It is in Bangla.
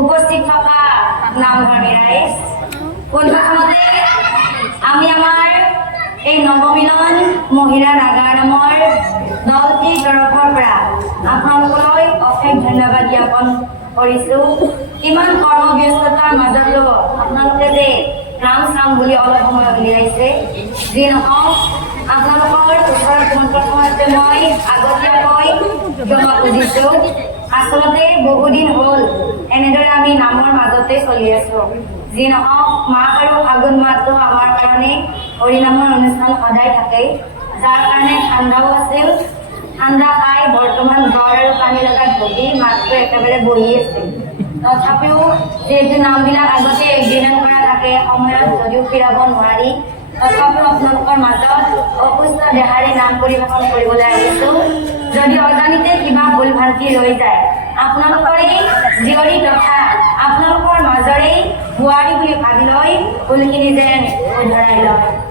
উপস্থিত থকা নামধৰ্মী ৰাইজ পোনপ্ৰথমতে আমি আমাৰ এই নৱমিলন মহিলা নাগাৰ নামৰ দলটিৰ তৰফৰ পৰা আপোনালোকলৈ অশেষ ধন্যবাদ জ্ঞাপন কৰিছোঁ। ইমান কৰ্মব্যস্ততাৰ মাজতো আপোনালোকে যে নাম চাম বুলি অলপ সময় উলিয়াইছে, যি নহওক, আপোনালোকৰ ওচৰত পোনপ্ৰথমতে মই আগতীয়াকৈ ক্ষমা খুজিছোঁ। আচলতে বহুদিন হ'ল এনেদৰে আমি নামৰ মাজতে চলি আছোঁ। যি নহওক মাঘ আৰু ফাগুন মাহটো আমাৰ কাৰণে হৰিনামৰ অনুষ্ঠান সদায় থাকে, যাৰ কাৰণে ঠাণ্ডাও আছিল, ঠাণ্ডা খাই বৰ্তমান জ্বৰ আৰু পানী লগাত ভুগি মাতটো একেবাৰে বহি আছে। তথাপিও যিহেতু নামবিলাক আগতে এগ্ৰিমেণ্ট কৰা থাকে, সময়ত যদিও ফিৰাব নোৱাৰি, তথাপিও আপোনালোকৰ মাজত অসুস্থ দেহাৰে নাম পৰিৱেশন কৰিবলৈ আহিছোঁ। যদি অজানিতে কিবা ভুল ভ্ৰান্তি ৰৈ যায় আপোনালোকৰে জীয়ৰী তথা আপোনালোকৰ মাজৰেই বোৱাৰী বুলি ভাবি লৈ ভুলখিনি যেন শুধৰাই লয়।